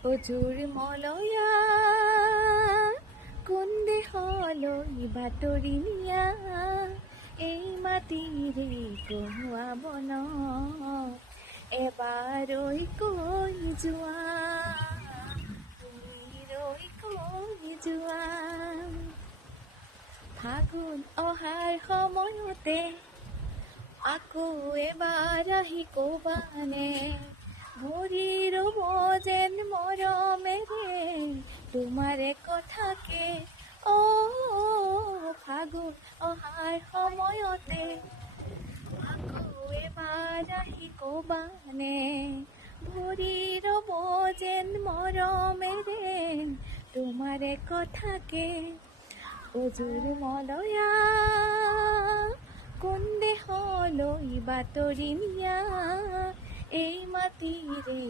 অজুৰ মলয়া কোন দেশলৈ বাতৰি নিয়া এই মাটিৰে কহুৱা বন এবাৰৈ কৈ যোৱা তুমি ৰৈ কৈ যোৱা ফাগুন অহাৰ সময়তে আকৌ এবাৰ আহি ক'বানে ভৰি ৰ'ব যেন মৰমেৰে তোমাৰে কথাকে ফাগুন অহাৰ সময়তে আকৌ এবাৰ আহি ক'বানে ভৰি ৰ'ব যেন মৰমেৰে তোমাৰে কথাকে অজুৰ মলয়া কোন দেশলৈ বাতৰি নিয়া এই মাটিৰে